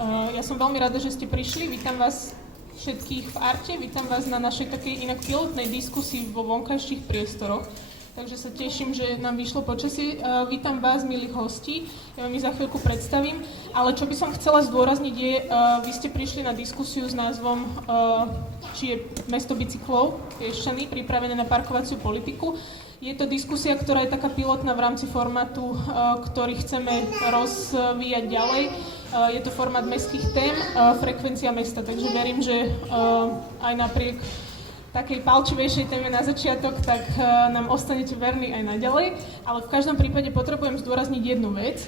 Ja som veľmi rada, že ste prišli. Vítam vás všetkých v Arte, vítam vás na našej takej inak pilotnej diskusii vo vonkajších priestoroch. Takže sa teším, že nám vyšlo počasie. Vítam vás, milí hostí, ja vám ich za chvíľku predstavím. Ale čo by som chcela zdôrazniť je, vy ste prišli na diskusiu s názvom či je mesto bicyklov Piešťany pripravené na parkovaciu politiku. Je to diskusia, ktorá je taká pilotná v rámci formátu, ktorý chceme rozvíjať ďalej. Je to formát mestských tém, frekvencia mesta, takže verím, že aj napriek takej palčivejšej téme na začiatok, tak nám ostanete verní aj naďalej. Ale v každom prípade potrebujem zdôrazniť jednu vec,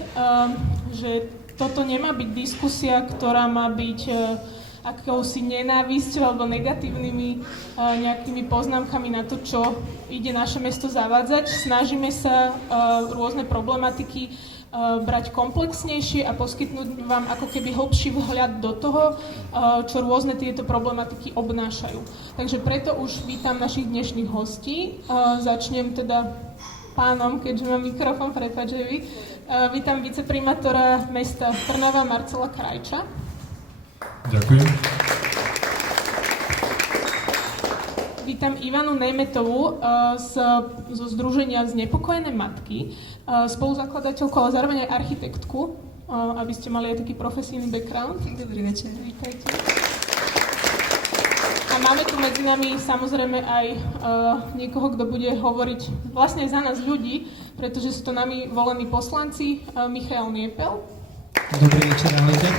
že toto nemá byť diskusia, ktorá má byť akousi nenávisťou alebo negatívnymi nejakými poznámkami na to, čo ide naše mesto zavádzať. Snažíme sa rôzne problematiky brať komplexnejšie a poskytnúť vám ako keby hlbší vhľad do toho, čo rôzne tieto problematiky obnášajú. Takže preto už vítam našich dnešných hostí. Začnem teda pánom, keďže mám mikrofón, prepáč, že vy. Vítam viceprimátora mesta Trnava Marcela Krajča. Ďakujem. Vítam Ivanu Nejmetovú zo Združenia Znepokojené matky, spoluzakladateľku, ale zároveň aj architektku, aby ste mali aj taký profesijný background. Dobrý večer. Vítajte. A máme tu medzi nami samozrejme aj niekoho, kto bude hovoriť vlastne za nás ľudí, pretože sú to nami volení poslanci, Michael Niepel. Dobrý večer, ahojte.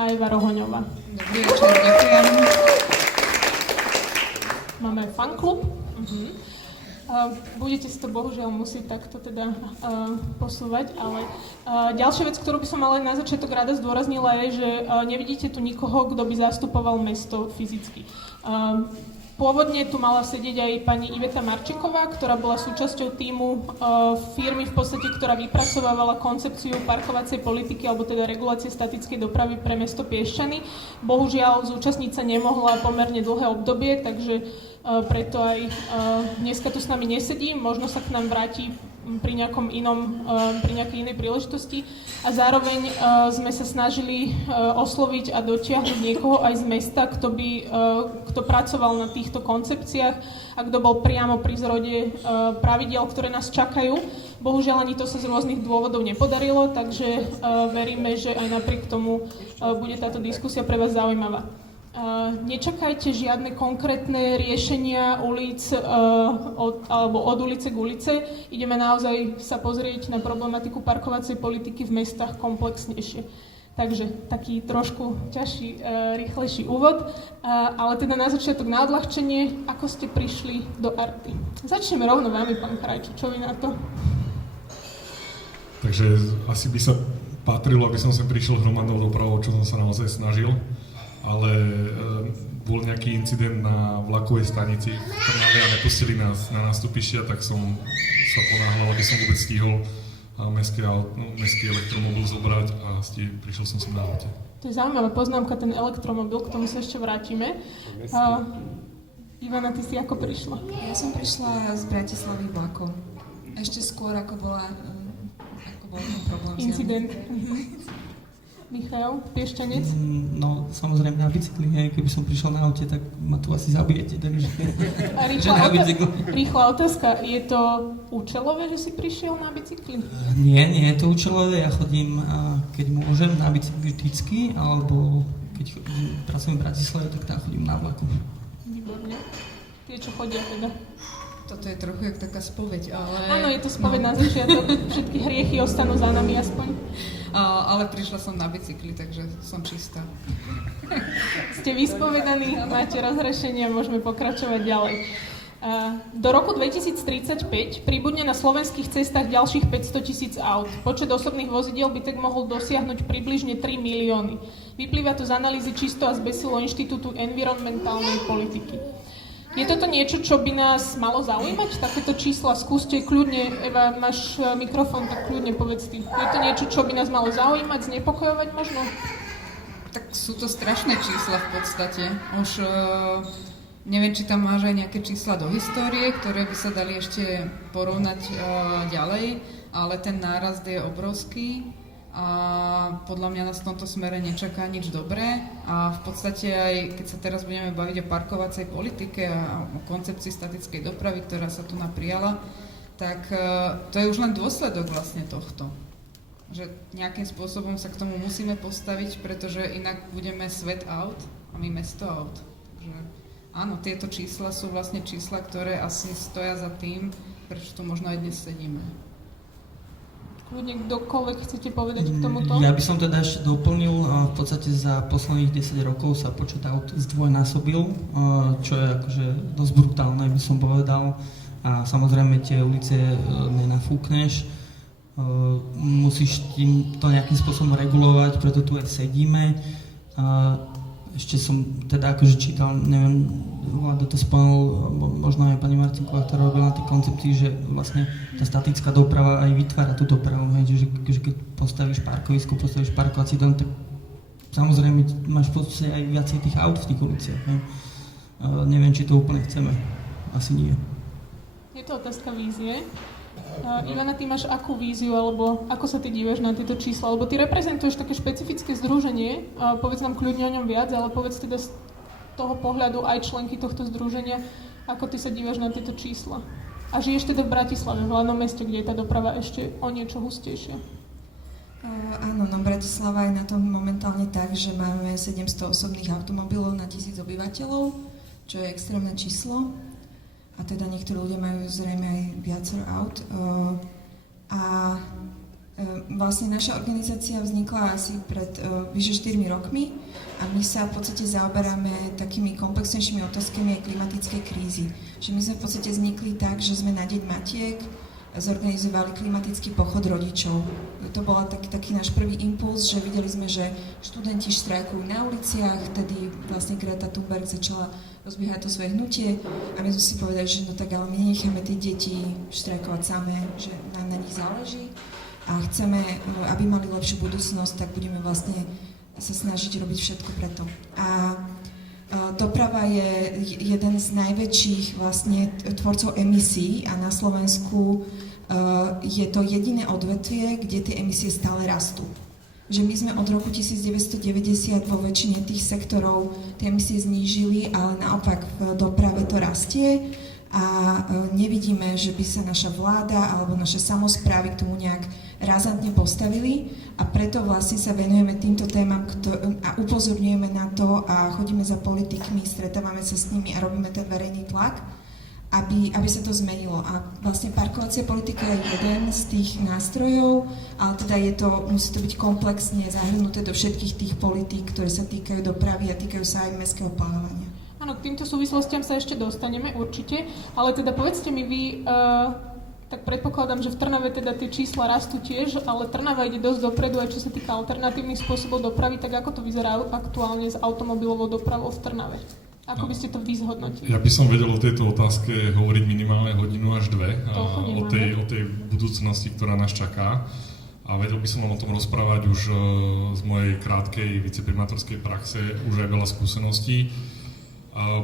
A Eva Rohoňová. Dobrý večer, ďakujem. Máme fanklub. Budete si to bohužiaľ musieť takto teda posúvať, ale ďalšia vec, ktorú by som ale na začiatok rada zdôraznila je, že nevidíte tu nikoho, kto by zastupoval mesto fyzicky. Pôvodne tu mala sedieť aj pani Iveta Marčeková, ktorá bola súčasťou tímu firmy v podstate, ktorá vypracovávala koncepciu parkovacej politiky alebo teda regulácie statickej dopravy pre mesto Piešťany. Bohužiaľ zúčastniť sa nemohla pomerne dlhé obdobie, takže preto aj dneska tu s nami nesedí, možno sa k nám vráti pri nejakej inej príležitosti. A zároveň sme sa snažili osloviť a dotiahnuť niekoho aj z mesta, kto pracoval na týchto koncepciách a kto bol priamo pri zrode pravidiel, ktoré nás čakajú. Bohužiaľ ani to sa z rôznych dôvodov nepodarilo, takže veríme, že aj napriek tomu bude táto diskusia pre vás zaujímavá. Nečakajte žiadne konkrétne riešenia ulic alebo od ulice k ulice. Ideme naozaj sa pozrieť na problematiku parkovacej politiky v mestách komplexnejšie. Takže taký trošku ťažší, rýchlejší úvod. Ale teda na začiatok, na odľahčenie, ako ste prišli do Arty. Začneme rovno vami, pán Krajčo. Čo vy na to? Takže asi by sa patrilo, aby som sem prišiel hromadnou dopravou, čo som sa naozaj snažil. Ale bol nejaký incident na vlakovej stanici v Trnave a nepustili nás na nástupištia, tak som sa ponáhľal, aby som vôbec stihol mestský elektromobil zobrať a prišiel som sem na aute. To je zaujímavá poznámka, ten elektromobil, k tomu sa ešte vrátime. Ivana, ty si ako prišla? Ja som prišla z Bratislavy vlakom. Ešte skôr, ako bol ten problém. Incident. Michal, Piešťanec? No, samozrejme na bicykli, hej. Keby som prišiel na aute, tak ma tu asi zabijete, takže... A rýchla otázka, je to účelové, že si prišiel na bicykli? Nie je to účelové, ja chodím, keď môžem, na bicykli vždycky, alebo keď pracujem v Bratislave, tak tam chodím na vlaku. Výborne. Tie, čo chodia teda? Toto je trochu jak taká spoveď, ale... Áno, je to spoveď na začiatok, všetky hriechy ostanú za nami aspoň. Ale prišla som na bicykli, takže som čistá. Ste vyspovedaní, máte rozhrešenie a môžeme pokračovať ďalej. Do roku 2035 pribudne na slovenských cestách ďalších 500 000 aut. Počet osobných vozidiel by tak mohol dosiahnuť približne 3 milióny. Vyplýva to z analýzy Čisto a zbesilo Inštitútu environmentálnej politiky. Je toto niečo, čo by nás malo zaujímať? Takéto čísla skúste kľudne, Eva, máš mikrofón, tak kľudne povedz ty. Je to niečo, čo by nás malo zaujímať, znepokojovať možno? Tak sú to strašné čísla v podstate. Už neviem, či tam máš aj nejaké čísla do histórie, ktoré by sa dali ešte porovnať ďalej, ale ten nárast je obrovský. a podľa mňa nás v tomto smere nečaká nič dobré a v podstate aj keď sa teraz budeme baviť o parkovacej politike a o koncepcii statickej dopravy, ktorá sa tu naprijala, tak to je už len dôsledok vlastne tohto. Že nejakým spôsobom sa k tomu musíme postaviť, pretože inak budeme svet aut a my mesto aut. Takže áno, tieto čísla sú vlastne čísla, ktoré asi stoja za tým, prečo tu možno aj dnes sedíme. Kľudne kdokoľvek chcete povedať k tomuto? Ja by som teda ešte doplnil, v podstate za posledných 10 rokov sa počet aut zdvojnásobil, čo je akože dosť brutálne, by som povedal. A samozrejme tie ulice nenafúkneš, musíš tým to nejakým spôsobom regulovať, preto tu aj sedíme. Ešte som teda akože čítal, neviem, Vlado to spomenul, možno aj pani Marcinková, ktorá robila na tej koncepcii, že vlastne tá statická doprava aj vytvára tú dopravu, že keď postavíš parkovisko, postavíš parkovací dom, tak samozrejme máš v podstate aj viacej tých aut v tých uliciach. Neviem, či to úplne chceme. Asi nie. Je to otázka vízie. Ivana, ty máš akú víziu, alebo ako sa ty dívaš na tieto čísla? Lebo ty reprezentuješ také špecifické združenie, povedz nám kľudne o ňom viac, ale povedz teda z toho pohľadu aj členky tohto združenia, ako ty sa dívaš na tieto čísla. A žiješ teda v Bratislave, v hlavnom meste, kde je tá doprava ešte o niečo hustejšia. Áno, no Bratislava je na tom momentálne tak, že máme 700 osobných automobilov na 1000 obyvateľov, čo je extrémne číslo. A teda niektorí ľudia majú zrejme aj viacero aut. Vlastne naša organizácia vznikla asi pred vyše 4 rokmi a my sa v podstate zaoberáme takými komplexnejšími otázkami aj klimatickej krízy. Že my sme v podstate vznikli tak, že sme na Deň Matiek zorganizovali klimatický pochod rodičov. To bol taký náš prvý impuls, že videli sme, že študenti štrajkujú na uliciach, tedy vlastne Greta Thunberg začala rozbiehať to svoje hnutie a my sme si povedali, že no tak ale my nenecháme tie deti štrajkovať samé, že nám na nich záleží a chceme, aby mali lepšiu budúcnosť, tak budeme vlastne sa snažiť robiť všetko preto. A doprava je jeden z najväčších vlastne tvorcov emisí a na Slovensku je to jediné odvetvie, kde tie emisie stále rastú. Že my sme od roku 1990 vo väčšine tých sektorov tie emisie znížili, ale naopak v doprave to rastie a nevidíme, že by sa naša vláda alebo naše samosprávy k tomu nejak razantne postavili a preto vlastne sa venujeme týmto témam a upozorňujeme na to a chodíme za politikmi, stretávame sa s nimi a robíme ten verejný tlak, aby sa to zmenilo. A vlastne parkovacia politika je jeden z tých nástrojov, ale teda musí to byť komplexne zahrnuté do všetkých tých politík, ktoré sa týkajú dopravy a týkajú sa aj mestského plánovania. Áno, k týmto súvislostiam sa ešte dostaneme určite, ale teda povedzte mi vy, tak predpokladám, že v Trnave teda tie čísla rastú tiež, ale Trnava ide dosť dopredu aj čo sa týka alternatívnych spôsobov dopravy, tak ako to vyzerá aktuálne s automobilovou dopravou v Trnave? Ako by ste to vy zhodnotili? Ja by som vedel o tejto otázke hovoriť minimálne hodinu až dve, o tej budúcnosti, ktorá nás čaká. A vedel by som vám o tom rozprávať už z mojej krátkej viceprimátorskej praxe, už aj veľa skúseností.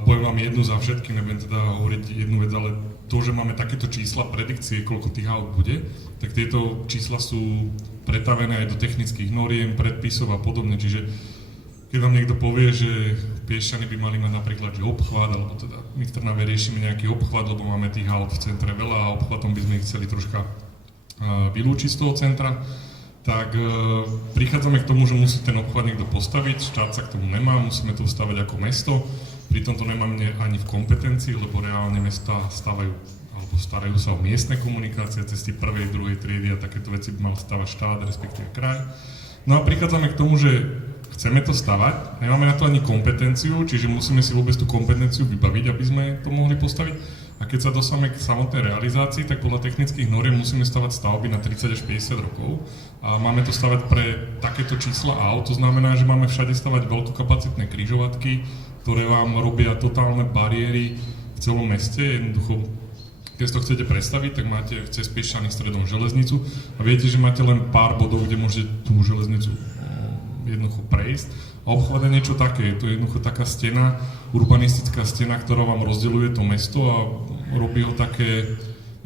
Poviem vám jednu za všetky, nebudem teda hovoriť jednu vec, ale to, že máme takéto čísla, predikcie, koľko tých aut bude, tak tieto čísla sú pretavené aj do technických noriem, predpisov a podobne, čiže keď vám niekto povie, že Piešťany by mali mať napríklad že obchvat, alebo teda my v Trnave riešime nejaký obchvat, lebo máme tých aut v centre veľa a obchvatom by sme ich chceli troška vylúčiť z toho centra, tak prichádzame k tomu, že musí ten obchvat niekto postaviť, štát sa k tomu nemá, musíme to stavať ako mesto, pritom to nemáme ani v kompetencii, lebo reálne mestá stavajú alebo starajú sa o miestne komunikácie, cesty prvej, druhej triedy a takéto veci by mal stavať štát, respektíve kraj. No a prichádzame k tomu, že chceme to stavať, nemáme na to ani kompetenciu, čiže musíme si vôbec tú kompetenciu vybaviť, aby sme to mohli postaviť. A keď sa dosáme k samotnej realizácii, tak podľa technických noriem musíme stavať stavby na 30 až 50 rokov. A máme to stavať pre takéto čísla aut, to znamená, že máme všade stavať veľkokapacitné križovatky, ktoré vám robia totálne bariéry v celom meste. Jednoducho, keď si to chcete predstaviť, tak máte cez Piešťany stredom železnicu a viete, že máte len pár bodov, kde môžete tú železnicu jednoducho prejsť. A obchvat je niečo také, to je jednoducho taká stena, urbanistická stena, ktorá vám rozdeľuje to mesto a robí ho také,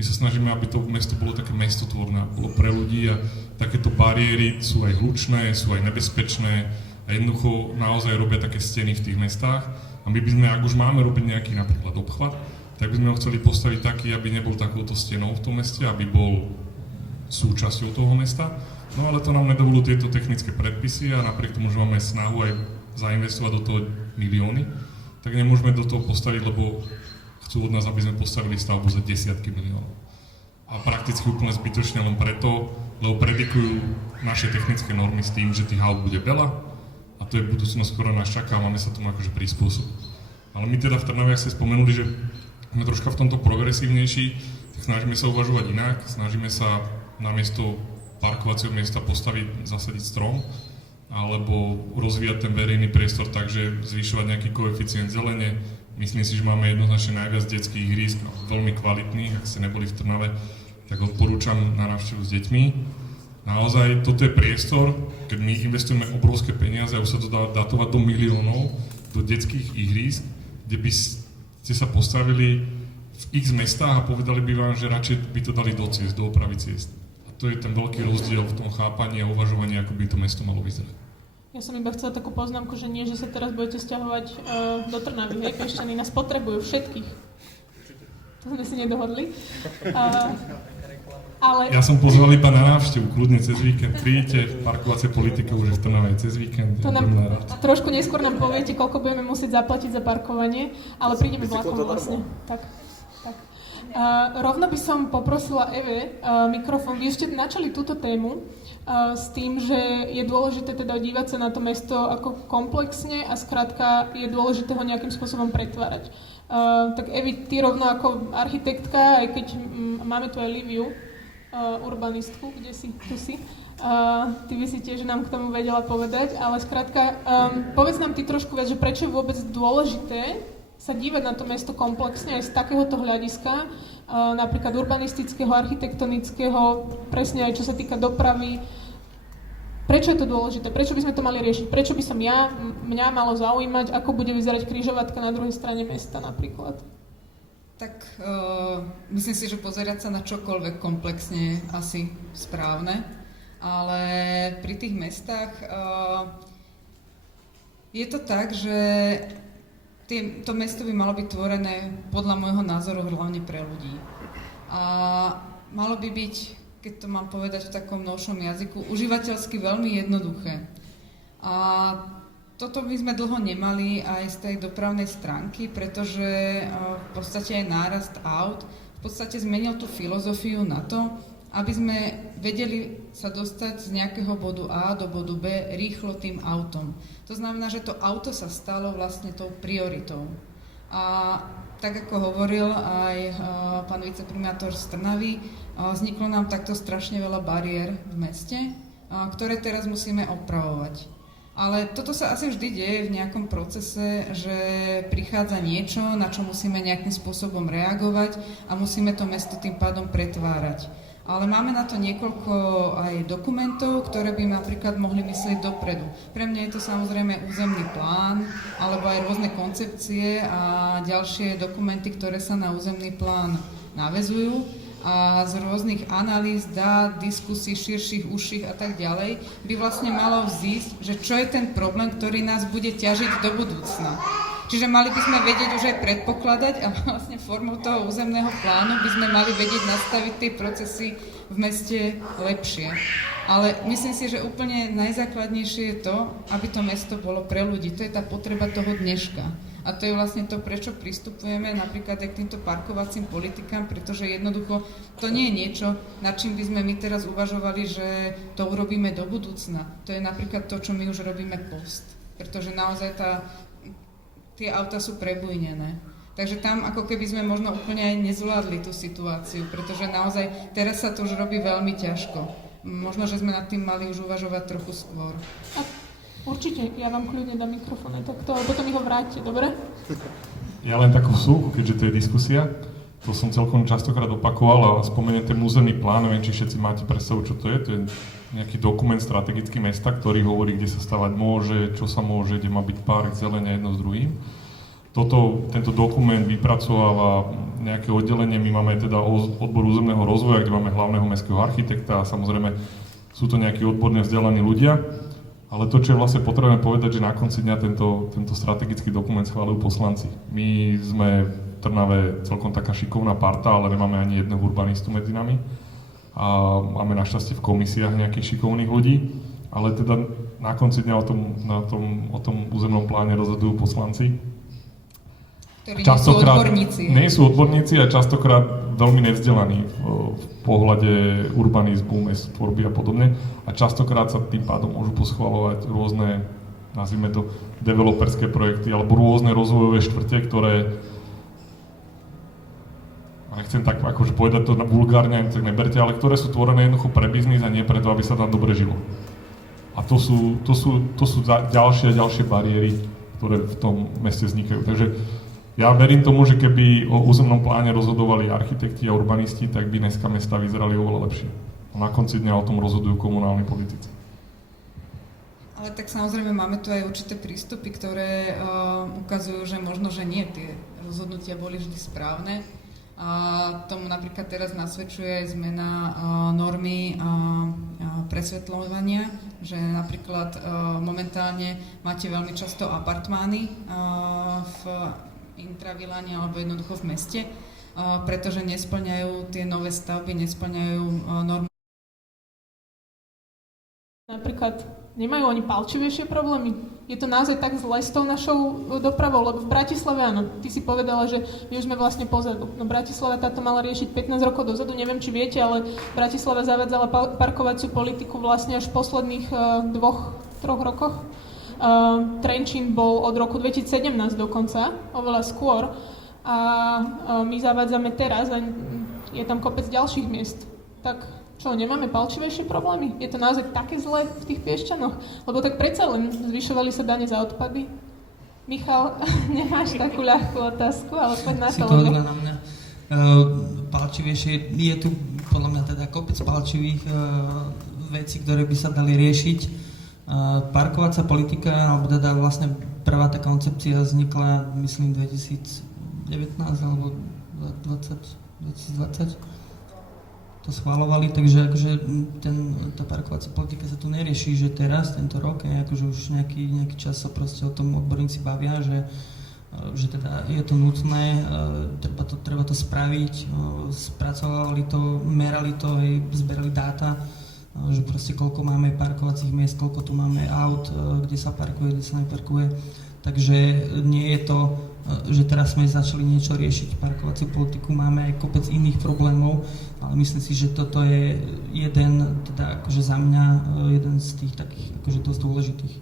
My sa snažíme, aby to mesto bolo také mestotvorné, bolo pre ľudí a takéto bariéry sú aj hlučné, sú aj nebezpečné a jednoducho naozaj robia také steny v tých mestách. A my by sme, ak už máme robiť nejaký napríklad obchvat, tak by sme ho chceli postaviť taký, aby nebol takouto stenou v tom meste, aby bol súčasťou toho mesta. No ale to nám nedovolujú tieto technické predpisy a napriek tomu, že máme snahu aj zainvestovať do toho milióny, tak nemôžeme do toho postaviť, lebo chcú od nás, aby sme postavili stavbu za desiatky miliónov. A prakticky úplne zbytočne len preto, lebo predikujú naše technické normy s tým, že tých aut bude veľa a to je budúcnosť, ktorá nás čaká a máme sa tomu akože prispôsobiť. Ale my teda v Trnave, ak ste spomenuli, že sme troška v tomto progresívnejší, tak snažíme sa uvažovať inak, snažíme sa namiesto parkovacieho miesta postaviť, zasadiť strom, alebo rozvíjať ten verejný priestor tak, že zvyšovať nejaký koeficient zelene. Myslím si, že máme jednoznačne najviac detských ihrísk, veľmi kvalitných, ak ste neboli v Trnave, tak odporúčam na návštevu s deťmi. Naozaj, toto je priestor, keď my investujeme obrovské peniaze a už sa to dá datovať do miliónov, do detských ihrísk, kde by ste sa postavili v x mestách a povedali by vám, že radšej by to dali do ciest, do opravy ciest. A to je ten veľký rozdiel v tom chápaní a uvažovaní, ako by to mesto malo vyzerať. Ja som iba chcela takú poznámku, že nie, že sa teraz budete sťahovať do Trnavy, hej, Piešťany nás potrebujú všetkých. To sme si nedohodli. Ale... Ja som pozval iba na návštevu, kľudne cez víkend. Prídete, parkovacie politike už je v Trnave cez víkend. To nám, trošku neskôr nám poviete, koľko budeme musieť zaplatiť za parkovanie, ale prídeme vlakom vlastne. Tak. Rovno by som poprosila Eve mikrofón. Vy ešte načali túto tému s tým, že je dôležité teda dívať sa na to mesto ako komplexne a skrátka je dôležité ho nejakým spôsobom pretvárať. Tak Evi, ty rovno ako architektka, aj keď máme tu aj Liviu, urbanistku, kde si, tu si. Ty by si tiež nám k tomu vedela povedať, ale skrátka, povedz nám ty trošku viac, že prečo je vôbec dôležité sa dívať na to mesto komplexne aj z takéhoto hľadiska, napríklad urbanistického, architektonického, presne aj čo sa týka dopravy. Prečo je to dôležité? Prečo by sme to mali riešiť? Prečo by som mňa malo zaujímať, ako bude vyzerať križovatka na druhej strane mesta napríklad? Tak myslím si, že pozerať sa na čokoľvek komplexne je asi správne, ale pri tých mestách je to tak, že to mesto by malo byť tvorené podľa môjho názoru hlavne pre ľudí. A malo by byť, keď to mám povedať v takom novšom jazyku, užívateľsky veľmi jednoduché. A toto by sme dlho nemali aj z tej dopravnej stránky, pretože v podstate aj nárast aut v podstate zmenil tú filozofiu na to, aby sme vedeli sa dostať z nejakého bodu A do bodu B rýchlo tým autom. To znamená, že to auto sa stalo vlastne tou prioritou. A tak ako hovoril aj pán viceprimátor z Trnavy, vzniklo nám takto strašne veľa bariér v meste, ktoré teraz musíme opravovať. Ale toto sa asi vždy deje v nejakom procese, že prichádza niečo, na čo musíme nejakým spôsobom reagovať a musíme to mesto tým pádom pretvárať. Ale máme na to niekoľko aj dokumentov, ktoré by napríklad mohli myslieť dopredu. Pre mňa je to samozrejme územný plán, alebo aj rôzne koncepcie a ďalšie dokumenty, ktoré sa na územný plán naväzujú. A z rôznych analýz, dát, diskusí, širších, užších a tak ďalej by vlastne malo vzísť, že čo je ten problém, ktorý nás bude ťažiť do budúcna. Čiže mali by sme vedieť už aj predpokladať a vlastne formou toho územného plánu by sme mali vedieť nastaviť tie procesy v meste lepšie. Ale myslím si, že úplne najzákladnejšie je to, aby to mesto bolo pre ľudí. To je tá potreba toho dneška. A to je vlastne to, prečo pristupujeme napríklad aj k týmto parkovacím politikám, pretože jednoducho to nie je niečo, nad čím by sme my teraz uvažovali, že to urobíme do budúcna. To je napríklad to, čo my už robíme post. Pretože naozaj tie auta sú prebujnené. Takže tam ako keby sme možno úplne aj nezvládli tú situáciu, pretože naozaj teraz sa to už robí veľmi ťažko. Možno, že sme nad tým mali už uvažovať trochu skôr. Určite, ja vám kľudne dám mikrofón, takto, ale potom mi ho vráťte, dobre? Ja len takú súku, keďže to je diskusia, to som celkom častokrát opakoval a spomeniem ten územný plán, neviem, či všetci máte predstavu, čo to je nejaký dokument strategický mesta, ktorý hovorí, kde sa stavať môže, čo sa môže, kde má byť park, zelene jedno s druhým. To tento dokument vypracováva nejaké oddelenie. My máme teda odbor územného rozvoja, kde máme hlavného mestského architekta a samozrejme sú to nejakí odborne vzdelaní ľudia. Ale to, čo je vlastne potrebné povedať, že na konci dňa tento strategický dokument schválujú poslanci. My sme v Trnave celkom taká šikovná parta, ale nemáme ani jedného urbanistu medzi nami. A máme našťastie v komisiách nejakých šikovných ľudí. Ale teda na konci dňa o tom územnom pláne rozhodujú poslanci. Ktorí nie sú odborníci. Nie sú odborníci a častokrát veľmi nevzdelaní v pohľade urbanizmu, mestotvorby a podobne. A častokrát sa tým pádom môžu poschvaľovať rôzne, nazvime to, developerské projekty alebo rôzne rozvojové štvrte, ktoré, nechcem tak akože povedať to na vulgárne, tak neberte, ale ktoré sú tvorené jednoducho pre biznis a nie preto, aby sa tam dobre žilo. A to sú ďalšie a ďalšie bariéry, ktoré v tom meste vznikajú. Takže ja verím tomu, že keby o územnom pláne rozhodovali architekti a urbanisti, tak by dneska mesta vyzerali oveľa lepšie. A na konci dňa o tom rozhodujú komunálni politici. Ale tak samozrejme máme tu aj určité prístupy, ktoré ukazujú, že možno, že nie tie rozhodnutia boli vždy správne. A tomu napríklad teraz nasvedčuje aj zmena normy presvetľovania, že napríklad momentálne máte veľmi často apartmány v intraviláne alebo jednoducho v meste, pretože nesplňajú tie nové stavby, nesplňajú normy. Napríklad nemajú oni palčivejšie problémy? Je to naozaj tak zle s tou našou dopravou? Lebo v Bratislave, áno, ty si povedala, že my už sme vlastne pozadu. No Bratislava táto mala riešiť 15 rokov dozadu, neviem, či viete, ale Bratislava zavádzala parkovaciu politiku vlastne až v posledných 2-3 rokoch. Trenčín bol od roku 2017 dokonca, oveľa skôr. A my zavádzame teraz a je tam kopec ďalších miest. Tak čo, nemáme palčivejšie problémy? Je to naozaj také zlé v tých Piešťanoch? Lebo tak predsa len zvyšovali sa dane za odpady. Michal, nemáš takú ľahkú otázku, ale poď na to. Si to hodila na mňa. Palčivejšie, je tu podľa mňa teda kopec palčivých vecí, ktoré by sa dali riešiť. Parkovacia politika, alebo teda vlastne prvá tá koncepcia vznikla, myslím, 2019 alebo 2020 to schvaľovali, takže akože tá parkovacia politika sa tu nerieši, že teraz, tento rok, akože už nejaký čas sa proste o tom odborníci bavia, že teda je to nutné, treba to spraviť, spracovali to, merali to, zberali dáta, že proste koľko máme parkovacích miest, koľko tu máme aut, kde sa parkuje, kde sa neparkuje. Takže nie je to, že teraz sme začali niečo riešiť, parkovaciu politiku, máme aj kopec iných problémov, ale myslím si, že toto je jeden, teda akože za mňa, jeden z tých takých akože dosť dôležitých.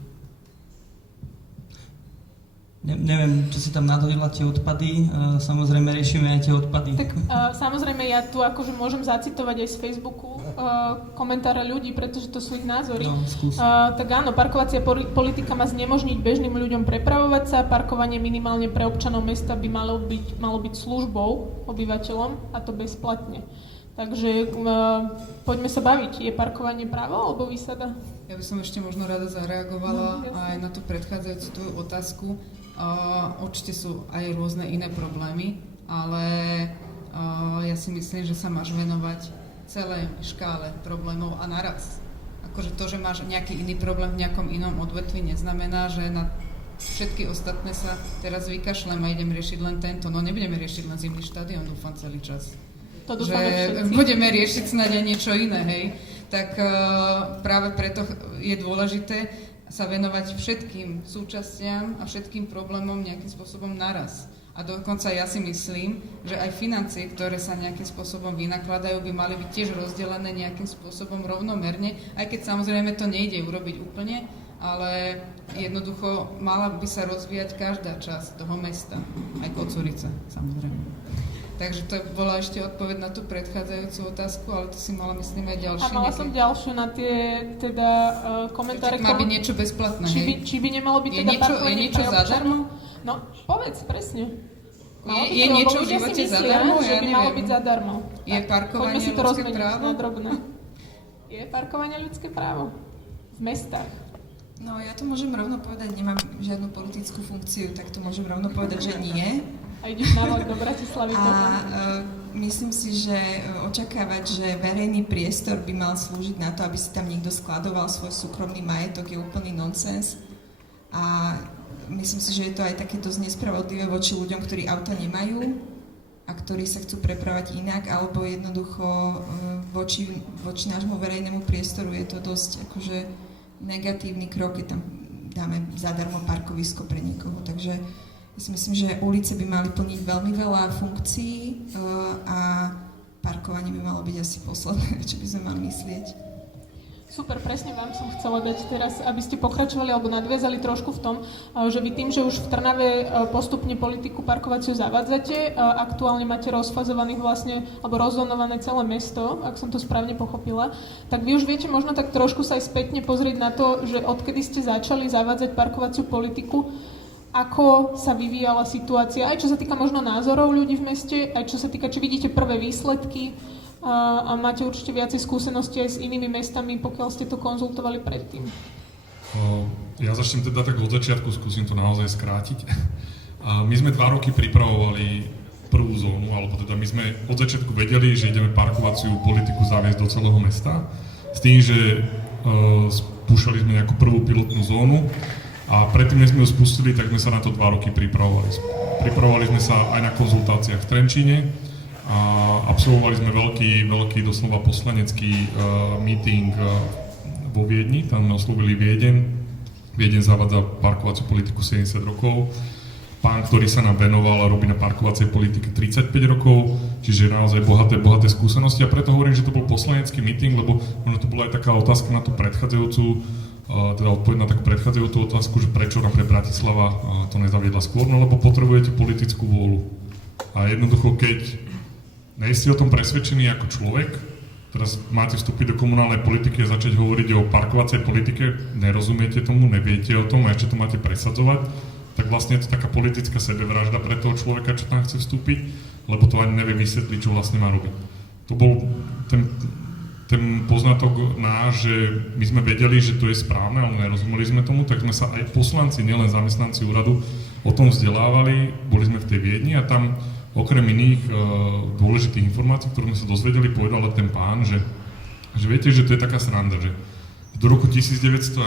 Neviem, čo si tam nadhodila tie odpady, samozrejme riešime aj tie odpady. Tak samozrejme ja tu akože môžem zacitovať aj z Facebooku komentáre ľudí, pretože to sú ich názory. No, tak áno, parkovacia politika má znemožniť bežným ľuďom prepravovať sa, parkovanie minimálne pre občanov mesta by malo byť službou obyvateľom a to bezplatne. Takže poďme sa baviť, je parkovanie právo alebo výsada? Ja by som ešte možno rada zareagovala aj na tú predchádzajúcu tvoju otázku. Určite sú aj rôzne iné problémy, ale ja si myslím, že sa máš venovať celej škále problémov a naraz. Akože to, že máš nejaký iný problém v nejakom inom odvetvi, neznamená, že na všetky ostatné sa teraz vykašlem a idem riešiť len tento. No nebudeme riešiť len zimný štadión, dúfam celý čas. To dúfame všetci. Budeme riešiť snáď aj niečo iné, hej. Tak práve preto je dôležité sa venovať všetkým súčastiam a všetkým problémom nejakým spôsobom naraz. A dokonca ja si myslím, že aj financie, ktoré sa nejakým spôsobom vynakladajú, by mali byť tiež rozdelené nejakým spôsobom rovnomerne, aj keď samozrejme to nejde urobiť úplne, ale jednoducho mala by sa rozvíjať každá časť toho mesta, aj Kocúrica, samozrejme. Takže to bola ešte odpoveď na tú predchádzajúcu otázku, ale to si mala, myslím, aj ďalšie. A mala som ďalšiu na tie teda komentáre. Má byť niečo bezplatné, či by nemalo byť teda parkovanie. Je niečo zadarmo? No, povedz, presne. Je niečo v živote zadarmo? Že by malo byť zadarmo. Je parkovanie ľudské právo? Je parkovanie ľudské právo. V mestách. No ja to môžem rovno povedať, nemám žiadnu politickú funkciu, tak to môžem rovno povedať, že nie. A ideš na vlak do Bratislavy. A myslím si, že očakávať, že verejný priestor by mal slúžiť na to, aby si tam niekto skladoval svoj súkromný majetok, je úplný nonsens. A myslím si, že je to aj také dosť nespravodlivé voči ľuďom, ktorí auta nemajú a ktorí sa chcú prepravať inak, alebo jednoducho voči nášmu verejnému priestoru je to dosť akože negatívny krok, keď tam dáme zadarmo parkovisko pre niekoho. Takže ja si myslím, že ulice by mali plniť veľmi veľa funkcií a parkovanie by malo byť asi posledné, čo by sme mali myslieť. Super, presne vám som chcela dať teraz, aby ste pokračovali alebo nadviazali trošku v tom, že vy tým, že už v Trnave postupne politiku parkovaciu zavádzate, aktuálne máte rozfazovaných vlastne, alebo rozzonované celé mesto, ak som to správne pochopila, tak vy už viete možno tak trošku sa aj spätne pozrieť na to, že odkedy ste začali zavádzať parkovaciu politiku, ako sa vyvíjala situácia, aj čo sa týka možno názorov ľudí v meste, aj čo sa týka, či vidíte prvé výsledky, a máte určite viacej skúsenosti aj s inými mestami, pokiaľ ste to konzultovali predtým. Ja začnem teda tak od začiatku, skúsim to naozaj skrátiť. My sme 2 roky pripravovali prvú zónu, alebo teda my sme od začiatku vedeli, že ideme parkovaciu politiku zaviesť do celého mesta, s tým, že spúšťali sme nejakú prvú pilotnú zónu a predtým, než sme ju spustili, tak sme sa na to 2 roky pripravovali. Pripravovali sme sa aj na konzultáciách v Trenčíne, a absolvovali sme veľký doslova poslanecký meeting vo Viedni, tam sme oslovili Viedeň. Viedeň zavádza parkovaciu politiku 70 rokov. Pán, ktorý sa nám venoval a robí na parkovacej politike 35 rokov, čiže naozaj bohaté skúsenosti a preto hovorím, že to bol poslanecký meeting, lebo možno to bola aj taká otázka na tú predchádzajúcu, teda odpoveď na takú predchádzajúcu otázku, že prečo napríklad Bratislava to nezaviedla skôr, no lebo potrebujete politickú vôľu. A jednoducho, keď nie ste o tom presvedčení ako človek, teraz máte vstúpiť do komunálnej politiky a začať hovoriť o parkovacej politike, nerozumiete tomu, neviete o tom a ešte to máte presadzovať, tak vlastne je to taká politická sebevražda pre toho človeka, čo tam chce vstúpiť, lebo to ani nevie vysvetliť, čo vlastne má robiť. To bol ten poznatok náš, že my sme vedeli, že to je správne, ale nerozumeli sme tomu, tak sme sa aj poslanci, nielen zamestnanci úradu, o tom vzdelávali, boli sme v tej Viedni a tam okrem iných dôležitých informácií, ktoré sme sa dozvedeli, povedal ten pán, že viete, že to je taká sranda, že do roku 1928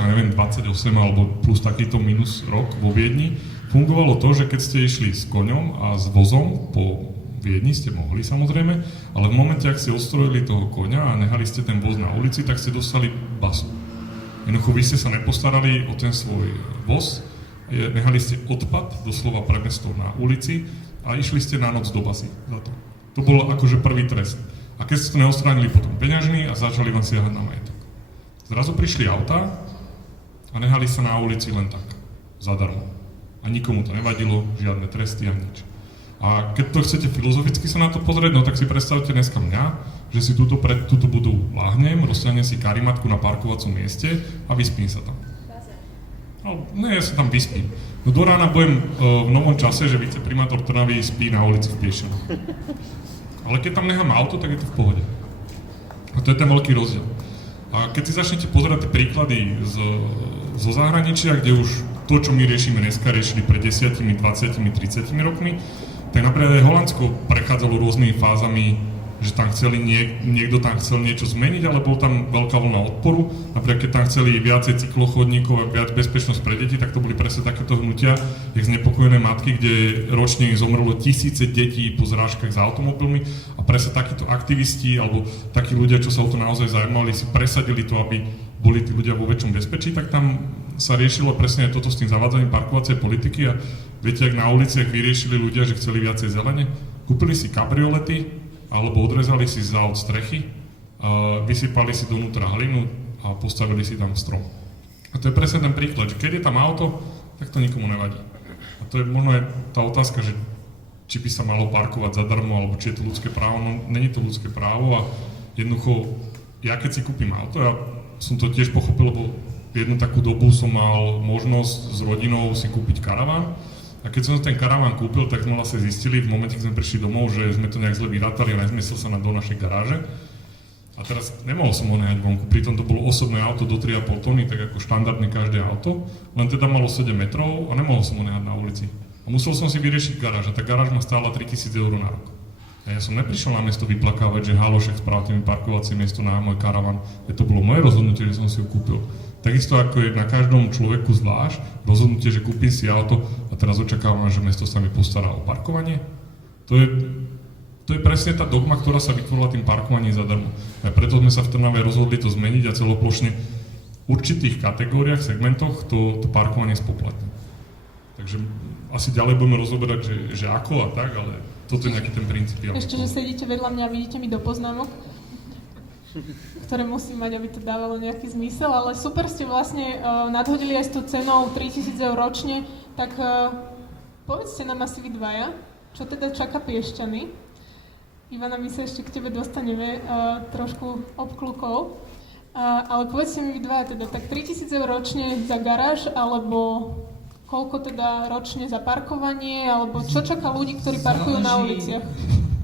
alebo plus takýto minus rok vo Viedni fungovalo to, že keď ste išli s koňom a s vozom po Viedni, ste mohli samozrejme, ale v momente, ak ste odstrojili toho koňa a nehali ste ten voz na ulici, tak ste dostali basu. Jednoducho vy ste sa nepostarali o ten svoj voz, nehali ste odpad doslova pre mesto na ulici, a išli ste na noc do basy za to. To bol akože prvý trest. A keď ste to neodstránili potom peňažný a začali vám siahať na majetok. Zrazu prišli autá a nehali sa na ulici len tak, zadarmo. A nikomu to nevadilo, žiadne tresty a nič. A keď to chcete filozoficky sa na to pozrieť, no tak si predstavte dneska mňa, že si túto budu láhnem, rozťahnem si karimatku na parkovacom mieste a vyspím sa tam. No, ja sa tam vyspím. No do rána budem v novom čase, že viceprimátor Trnavy spí na ulici v Piešťanoch. Ale keď tam nechám auto, tak je to v pohode. A to je ten veľký rozdiel. A keď si začnete pozerať tie príklady zo zahraničia, kde už to, čo my riešime dneska, riešili pred 10, 20, 30 rokmi, tak napríklad aj Holandsko prechádzalo rôznymi fázami, že tam niekto tam chcel niečo zmeniť, ale bol tam veľká vlna odporu. Napríklad, keď tam chceli viacej cyklochodníkov a viac bezpečnosť pre deti, tak to boli presne takéto hnutia, jak znepokojené matky, kde ročne zomrelo tisíce detí po zrážkach s automobilmi a presne takíto aktivisti alebo takí ľudia, čo sa o to naozaj zaujímali, si presadili to, aby boli tí ľudia vo väčšom bezpečí, tak tam sa riešilo presne aj toto s tým zavádzaním parkovacej politiky a viete, jak na uliciach vyriešili ľudia, že chceli viacej zelene, kúpili si kabriolety, alebo odrezali si za od strechy, vysypali si donútra hlinu a postavili si tam strom. A to je presne ten príklad, že keď je tam auto, tak to nikomu nevadí. A to je možno aj tá otázka, že či by sa malo parkovať zadarmo, alebo či je to ľudské právo. No, není to ľudské právo a jednoducho, ja keď si kúpim auto, ja som to tiež pochopil, lebo jednu takú dobu som mal možnosť s rodinou si kúpiť karaván. A keď som ten karaván kúpil, tak sme vlastne zistili v momente, keď sme prišli domov, že sme to nejak zle vyrátali a nezmyslel sa do našej garáže. A teraz nemohol som ho nehať vonku, pritom to bolo osobné auto do 3,5 tony, tak ako štandardne každé auto, len teda malo 7 metrov a nemohol som ho nehať na ulici. A musel som si vyriešiť garáž a tá garáž ma stála 3000 eur na rok. A ja som neprišiel na mesto vyplakávať, že halošek spravte mi parkovacie miesto na môj karavan. To bolo moje rozhodnutie, že som si ho kúpil. Takisto ako je na každom človeku zvlášť rozhodnutie, že kúpim si auto a teraz očakávam, že mesto sa mi postará o parkovanie. To je presne tá dogma, ktorá sa vytvorila tým parkovaním zadarmo. A preto sme sa v Trnave rozhodli to zmeniť a celoplošne v určitých kategóriách, segmentoch to parkovanie spoplatniť. Takže asi ďalej budeme rozoberať, že ako a tak, ale toto je nejaký ten princíp. Ešte, že sedíte vedľa mňa a vidíte mi do poznámok, ktoré musím mať, aby to dávalo nejaký zmysel, ale super ste vlastne nadhodili aj s tou cenou 3000 eur ročne, tak povedzte nám asi vy dvaja, čo teda čaká Piešťany. Ivana, my sa ešte k tebe dostaneme trošku obklukov, ale povedzte mi vy dvaja teda, tak 3000 eur ročne za garáž, alebo koľko teda ročne za parkovanie, alebo čo čaká ľudí, ktorí parkujú na uliciach?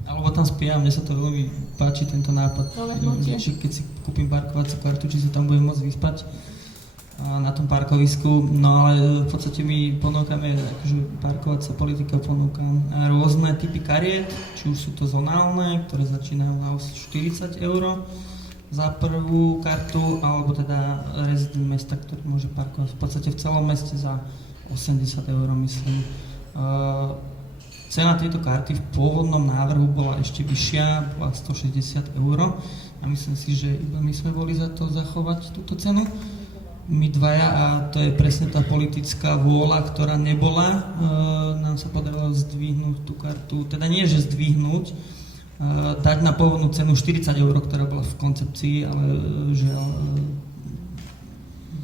Alebo tam spievam, mne sa to veľmi páči, tento nápad. Keď si kúpim parkovaciu kartu, či sa tam budem môcť vyspať na tom parkovisku. No ale v podstate my ponúkame, akože parkovacia politika ponúka rôzne typy kariet, či už sú to zonálne, ktoré začínajú na 40 eur za prvú kartu, alebo teda rezident mesta, ktorý môže parkovať v podstate v celom meste za 80 eur, myslím. Cena tejto karty v pôvodnom návrhu bola ešte vyššia, bola 160 eur a myslím si, že iba my sme boli za to zachovať túto cenu. My dvaja, a to je presne tá politická vôľa, ktorá nebola, nám sa podarilo zdvihnúť tú kartu, teda nie, že zdvihnúť, dať na pôvodnú cenu 40 eur, ktorá bola v koncepcii, ale že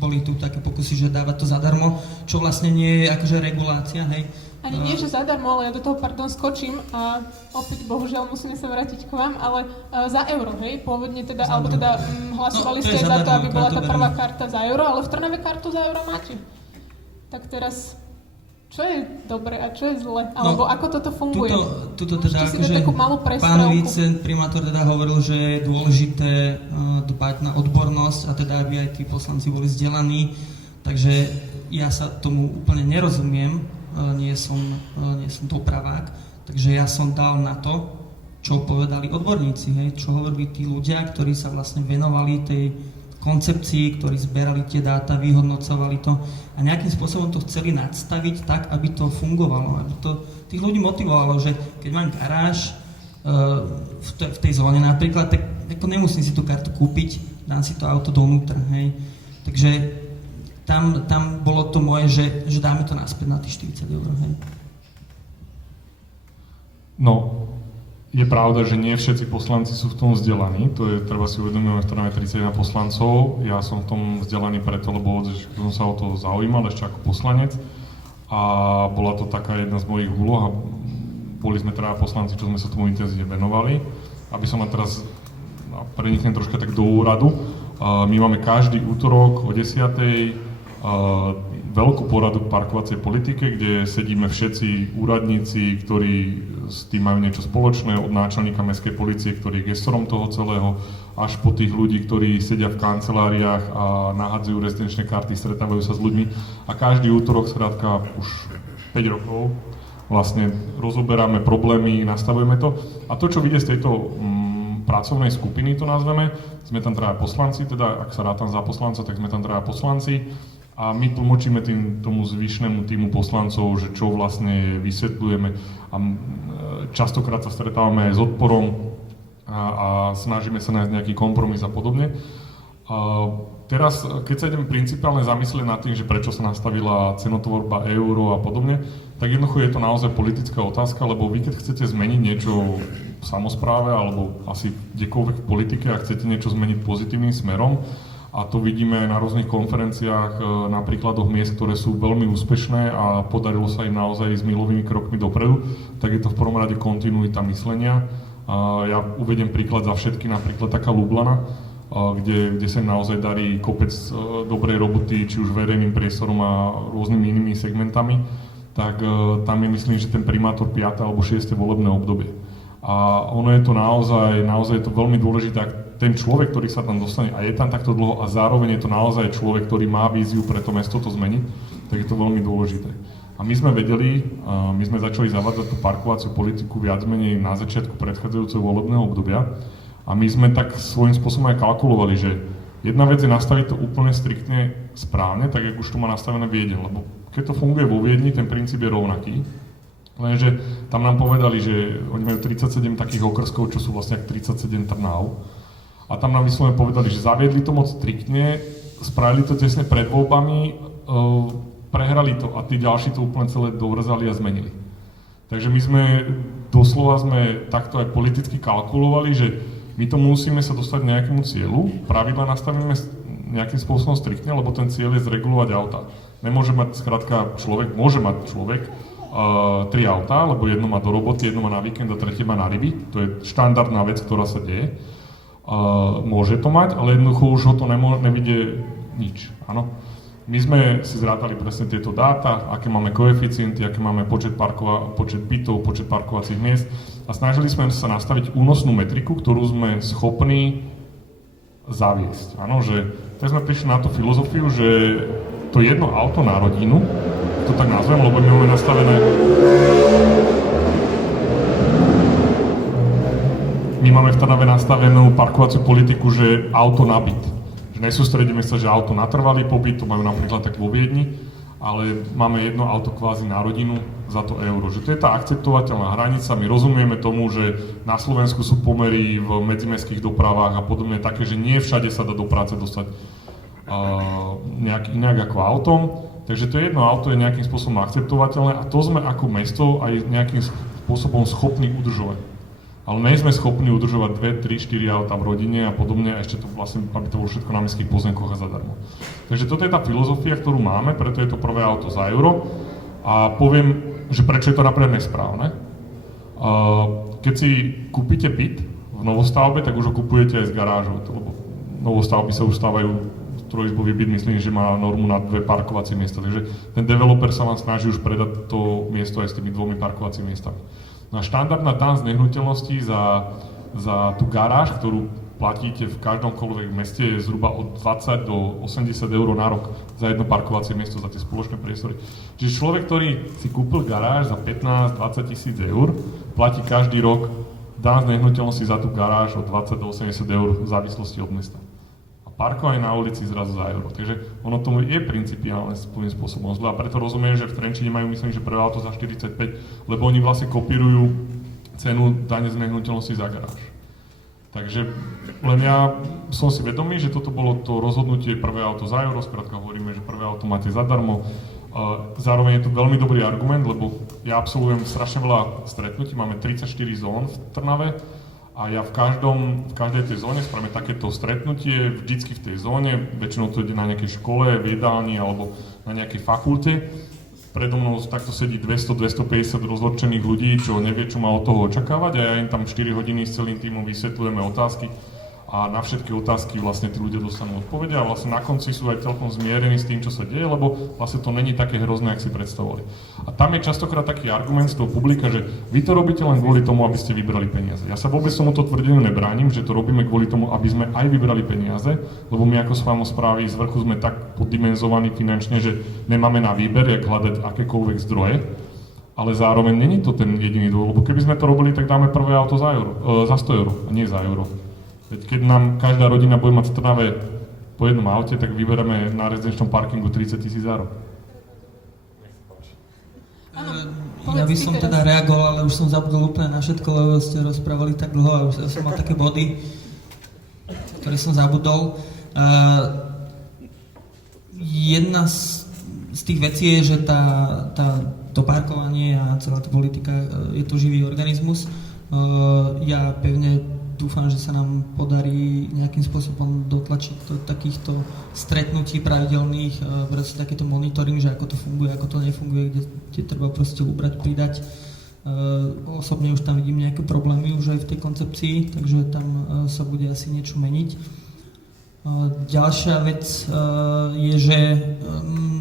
boli tu také pokusy, že dávať to zadarmo, čo vlastne nie je akože regulácia, hej. Ani nie, že zadarmo, ale ja do toho, skočím a opäť, bohužiaľ, musíme sa vrátiť k vám, ale za euro, hej, pôvodne teda, alebo teda hlasovali ste aj za to, aby bola tá prvá karta za euro, ale v Trnave kartu za euro máte. Tak teraz, čo je dobre a čo je zle? Alebo ako toto funguje? Tuto teda akože pán viceprimátor teda hovoril, že je dôležité dbať na odbornosť a teda, aby aj tí poslanci boli vzdelaní, takže ja sa tomu úplne nerozumiem, nie som dopravák, takže ja som dal na to, čo povedali odborníci, hej, čo hovorili tí ľudia, ktorí sa vlastne venovali tej koncepcii, ktorí zberali tie dáta, vyhodnocovali to a nejakým spôsobom to chceli nadstaviť tak, aby to fungovalo, aby to tých ľudí motivovalo, že keď mám garáž v tej zóne napríklad, tak ako nemusím si tú kartu kúpiť, dám si to auto dovnútra, hej. Takže tam bolo to moje, že dáme to naspäť na tých 40 eur, hej. No, je pravda, že nie všetci poslanci sú v tom vzdelaní, to je, treba si uvedomiť, že máme 31 poslancov, ja som v tom vzdelaný preto, lebo som sa o to zaujímal ešte ako poslanec a bola to taká jedna z mojich úloh a boli sme teda poslanci, čo sme sa tomu intenzívne venovali. Aby som ma teraz preniknem troška tak do úradu, my máme každý útorok o 10:00 veľkú poradu k parkovacej politike, kde sedíme všetci úradníci, ktorí s tým majú niečo spoločné, od náčelníka mestskej polície, ktorý je gestorom toho celého, až po tých ľudí, ktorí sedia v kanceláriách a nahadzujú rezidenčné karty, stretávajú sa s ľuďmi. A každý útorok, skrátka už 5 rokov, vlastne rozoberáme problémy, nastavujeme to. A to, čo vidie z tejto pracovnej skupiny, to nazveme, sme tam traja poslanci, teda ak sa rátam za poslanca, tak sme tam traja poslanci. A my tlmočíme tomu zvyšnému týmu poslancov, že čo vlastne vysvetľujeme a častokrát sa stretávame aj s odporom a snažíme sa nájsť nejaký kompromis a podobne. A teraz, keď sa idem principiálne zamyslieť nad tým, že prečo sa nastavila cenotvorba euro a podobne, tak jednoducho je to naozaj politická otázka, lebo vy keď chcete zmeniť niečo v samospráve alebo asi kdekoľvek v politike a chcete niečo zmeniť pozitívnym smerom, a to vidíme na rôznych konferenciách na príkladoch miest, ktoré sú veľmi úspešné a podarilo sa im naozaj s milovými krokmi dopredu, tak je to v prvom rade kontinuita myslenia. Ja uvediem príklad za všetky, napríklad taká Lublana, kde sa im naozaj darí kopec dobrej roboty, či už verejným priestorom a rôznymi inými segmentami, tak tam je, myslím, že ten primátor 5. alebo 6. volebné obdobie. A ono je to naozaj je to veľmi dôležité, ak ten človek, ktorý sa tam dostane a je tam takto dlho a zároveň je to naozaj človek, ktorý má víziu pre to mesto to zmeniť, tak je to veľmi dôležité. A my sme vedeli, my sme začali zavádzať tú parkovaciu politiku viac menej na začiatku predchádzajúceho volebného obdobia a my sme tak svojím spôsobom aj kalkulovali, že jedna vec je nastaviť to úplne striktne správne, tak jak už to má nastavené Viedeň, lebo keď to funguje vo Viedni, ten princíp je rovnaký. Lenže tam nám povedali, že oni majú 37 takých okrskov, čo sú vlastne 37 Trnáv. A tam nám vyslovene povedali, že zaviedli to moc striktne, spravili to tesne pred voľbami, prehrali to a tí ďalší to úplne celé dovrzali a zmenili. Takže my sme takto aj politicky kalkulovali, že my to musíme sa dostať k nejakému cieľu, pravidla nastavíme nejakým spôsobom striktne, lebo ten cieľ je zregulovať auta. Môže mať človek 3 autá, lebo jedno má do roboty, jedno má na víkend a tretie má na ryby. To je štandardná vec, ktorá sa deje. Môže to mať, ale jednoducho už ho to nevidie nič. Áno? My sme si zrátali presne tieto dáta, aké máme koeficienty, aké máme počet bytov, počet parkovacích miest a snažili sme sa nastaviť únosnú metriku, ktorú sme schopní zaviesť. Áno, že tak sme prišli na tú filozofiu, že to jedno auto na rodinu, to tak nazvem, lebo my máme nastavené... My máme v Trnave nastavenú parkovaciu politiku, že auto na byt. Že nesústredíme sa, že auto na trvalý pobyt, to majú napríklad tak vo Viedni, ale máme jedno auto kvázi na rodinu za to euro. Že to je tá akceptovateľná hranica. My rozumieme tomu, že na Slovensku sú pomery v medzimestských dopravách a podobne také, že nie všade sa dá do práce dostať nejak inak ako autom. Takže to jedno auto je nejakým spôsobom akceptovateľné a to sme ako mesto aj nejakým spôsobom schopní udržovať. Ale nie sme schopní udržovať 2, 3, 4 auta v rodine a podobne a ešte to vlastne, aby to bolo všetko na mestských pozemkoch a zadarmo. Takže toto je tá filozofia, ktorú máme, preto je to prvé auto za euro a poviem, že prečo je to napríklad nesprávne. Keď si kúpite byt v novostavbe, tak už ho kupujete aj s garážou, lebo novostavby sa už stávajú trojizbový byt, myslím, že má normu na 2 parkovacie miesta, takže ten developer sa vám snaží už predať to miesto aj s tými 2 parkovacími miestami. No a štandardná daň z nehnuteľností za tú garáž, ktorú platíte v každomkoľvek meste, je zhruba od 20 do 80 eur na rok za jedno parkovacie miesto, za tie spoločné priestory. Čiže človek, ktorý si kúpil garáž za 15-20 tisíc eur, platí každý rok daň z nehnuteľnosti za tú garáž od 20 do 80 eur v závislosti od mesta. Parkovanie na ulici zrazu za euro. Takže ono tomu je principiálne svojím spôsobom zle a preto rozumiem, že v Trenčíne majú, myslím, že prvé auto za 45, lebo oni vlastne kopírujú cenu dane z nehnuteľnosti za garáž. Takže len ja som si vedomý, že toto bolo to rozhodnutie prvé auto za euro, skrátka hovoríme, že prvé auto máte zadarmo. Zároveň je to veľmi dobrý argument, lebo ja absolvujem strašne veľa stretnutí, máme 34 zón v Trnave, a ja v každej tej zóne spravíme takéto stretnutie, vždycky v tej zóne, väčšinou to ide na nejakej škole, v jedálni alebo na nejakej fakulte. Predo mnou takto sedí 200-250 rozhorčených ľudí, čo nevie, čo má od toho očakávať a ja im tam 4 hodiny s celým týmom vysvetľujeme otázky a na všetky otázky vlastne tí ľudia dostanú odpovede a vlastne na konci sú aj celkom zmierení s tým, čo sa deje, lebo vlastne to není také hrozné, ako si predstavovali. A tam je častokrát taký argument z toho publika, že vy to robíte len kvôli tomu, aby ste vybrali peniaze. Ja sa vôbec tomuto tvrdeniu nebránim, že to robíme kvôli tomu, aby sme aj vybrali peniaze, lebo my ako samosprávy z vrchu sme tak poddimenzovaní finančne, že nemáme na výber, jak hľadať akékoľvek zdroje, ale zároveň není to ten jediný dôvod, lebo keby sme to robili, tak dáme prvé auto za 100 eur, a nie za euro. Keď nám každá rodina bude mať v Trnave po jednom aute, tak vybereme na rezidenčnom parkingu 30 000 za rok. Ja by som teda reagoval, ale už som zabudol úplne na všetko, lebo ste rozprávali tak dlho a už som mal také body, ktoré som zabudol. Jedna z tých vecí je, že to parkovanie a celá tá politika je to živý organizmus. Ja pevne dúfam, že sa nám podarí nejakým spôsobom dotlačiť do takýchto stretnutí pravidelných, proste takýto monitoring, že ako to funguje, ako to nefunguje, kde treba proste ubrať, pridať. Osobne už tam vidím nejaké problémy už aj v tej koncepcii, takže tam sa bude asi niečo meniť. Ďalšia vec je, že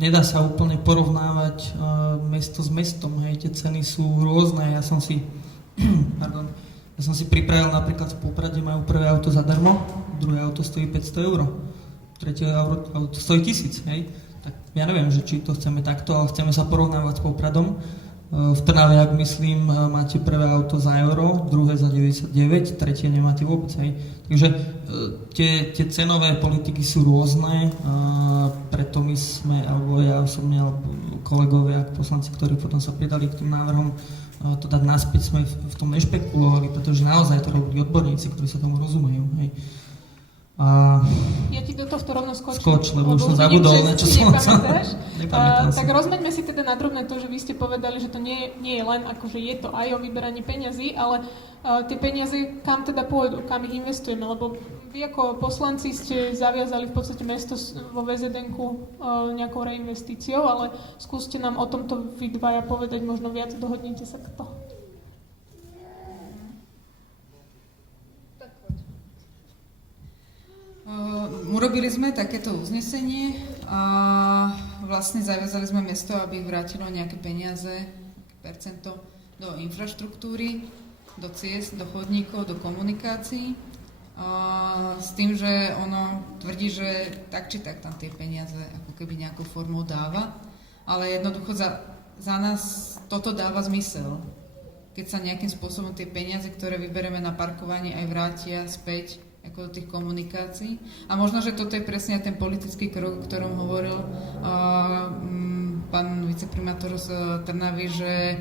nedá sa úplne porovnávať mesto s mestom, hej, tie ceny sú rôzne, ja som si Ja som si pripravil napríklad v Poprade majú prvé auto zadarmo, druhé auto stojí 500 €, tretie auto stojí 1000, hej. Tak ja neviem, že či to chceme takto, ale chceme sa porovnávať s Popradom. V Trnave, ak myslím, máte prvé auto za euro, druhé za 99, tretie nemáte vôbec, hej. Takže tie cenové politiky sú rôzne, preto my sme, alebo ja osobne, alebo kolegovia, poslanci, ktorí potom sa pridali k tým návrhom, to dať naspäť, sme v tom nešpekulovali, pretože naozaj to robili odborníci, ktorí sa tomu rozumejú, hej. Ja ti do tohto rovno skočím. Skoč, lebo už som zabudol, na čo som nepamätám tak rozmeňme si teda na drobné to, že vy ste povedali, že to nie je len akože je to aj o vyberaní peňazí, ale tie peniaze kam teda pôjdu, kam ich investujeme, lebo vy ako poslanci ste zaviazali v podstate mesto vo VZN-ku nejakou reinvestíciou, ale skúste nám o tomto vy dvaja povedať možno viac, dohodnite sa kto. Urobili sme takéto uznesenie a vlastne zaviazali sme mesto, aby vrátilo nejaké peniaze, percento do infraštruktúry, do ciest, do chodníkov, do komunikácií. S tým, že ono tvrdí, že tak či tak tam tie peniaze ako keby nejakou formou dáva, ale jednoducho za nás toto dáva zmysel. Keď sa nejakým spôsobom tie peniaze, ktoré vyberieme na parkovanie, aj vrátia späť ako do tých komunikácií. A možno, že toto je presne ten politický krok, o ktorom hovoril pán viceprimátor z Trnavy, že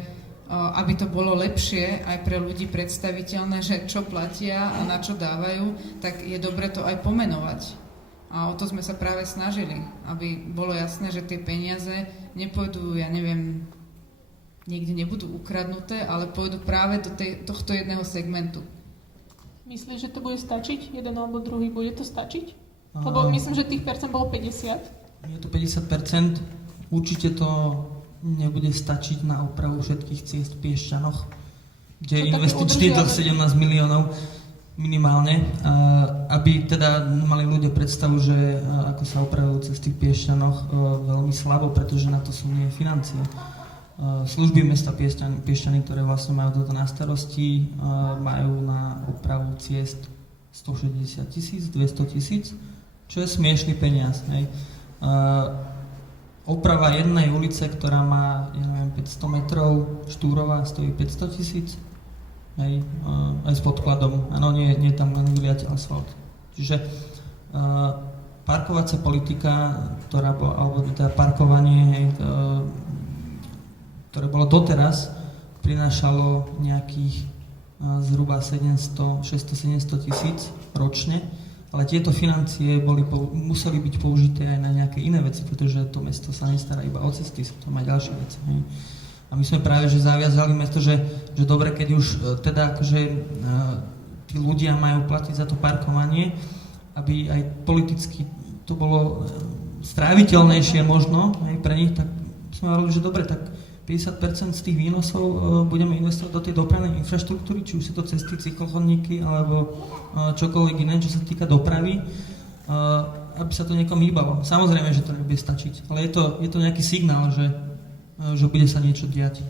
aby to bolo lepšie aj pre ľudí predstaviteľné, že čo platia a na čo dávajú, tak je dobre to aj pomenovať. A o to sme sa práve snažili, aby bolo jasné, že tie peniaze nepôjdu, ja neviem, niekde nebudú ukradnuté, ale pôjdu práve do tohto jedného segmentu. Myslíš, že to bude stačiť? Jeden alebo druhý, bude to stačiť? Lebo myslím, že tých percent bolo 50. Je to 50%. Určite to nebude stačiť na opravu všetkých ciest v Piešťanoch, kde je investičný dlh 17 miliónov minimálne. Aby teda mali ľudia predstavu, že ako sa opravujú cesty v Piešťanoch, veľmi slabo, pretože na to sú nie financie. Služby mesta Piešťany, ktoré vlastne majú toto na starosti, majú na opravu ciest 160 000, 200 000, čo je smiešný peniaz. Hej. Oprava jednej ulice, ktorá má, ja neviem, 500 metrov štúrová, stojí 500 000, hej, aj s podkladom. Áno, nie tam len vyliať asfalt. Čiže parkovacia politika, ktorá bola, alebo teda parkovanie, hej, ktoré bolo doteraz, prinášalo nejakých zhruba 600-700 000 ročne, ale tieto financie museli byť použité aj na nejaké iné veci, pretože to mesto sa nestará iba o cesty, sú tam aj ďalšie veci. Hej. A my sme práve že zaviazali mesto, že dobre, keď už teda akože tí ľudia majú platiť za to parkovanie, aby aj politicky to bolo stráviteľnejšie možno aj pre nich, tak sme hovorili, že dobre, tak 50% z tých výnosov budeme investovať do tej dopravnej infraštruktúry, či už sú to cesty, cyklochodníky alebo čokoľvek iné, čo sa týka dopravy, aby sa to niekomu hýbalo. Samozrejme, že to nebude stačiť, ale je to nejaký signál, že bude sa niečo diať.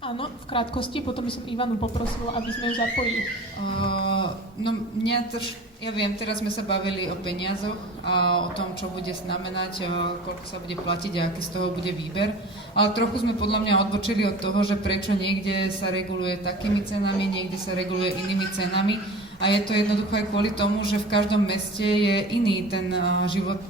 Áno, v krátkosti, potom by som Ivanu poprosila, aby sme ju zapojili. Ja viem, teraz sme sa bavili o peniazoch a o tom, čo bude znamenať, koľko sa bude platiť a aký z toho bude výber. Ale trochu sme podľa mňa odbočili od toho, že prečo niekde sa reguluje takými cenami, niekde sa reguluje inými cenami. A je to jednoducho aj kvôli tomu, že v každom meste je iný ten život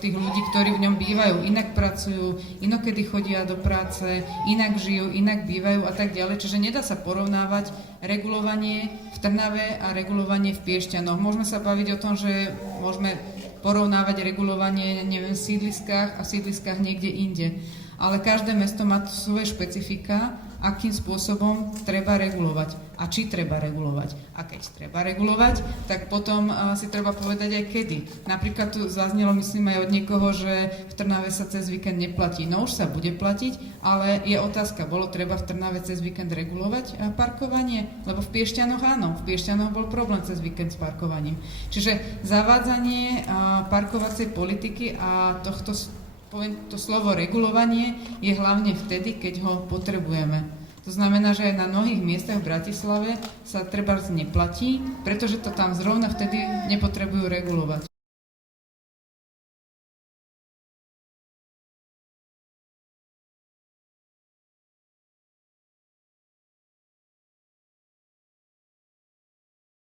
tých ľudí, ktorí v ňom bývajú. Inak pracujú, inokedy chodia do práce, inak žijú, inak bývajú a tak ďalej. Čiže nedá sa porovnávať regulovanie v Trnave a regulovanie v Piešťanoch. Môžeme sa baviť o tom, že môžeme porovnávať regulovanie, neviem, v sídliskách a v sídliskách niekde inde. Ale každé mesto má svoje špecifika, akým spôsobom treba regulovať a či treba regulovať. A keď treba regulovať, tak potom si treba povedať aj kedy. Napríklad tu zaznelo, myslím aj od niekoho, že v Trnave sa cez víkend neplatí. No už sa bude platiť, ale je otázka, bolo treba v Trnave cez víkend regulovať parkovanie? Lebo v Piešťanoch áno, v Piešťanoch bol problém cez víkend s parkovaním. Čiže zavádzanie parkovacej politiky a poviem to slovo regulovanie je hlavne vtedy, keď ho potrebujeme. To To znamená, že aj na mnohých miestach v Bratislave sa trebárs neplatí, pretože to tam zrovna vtedy nepotrebujú regulovať.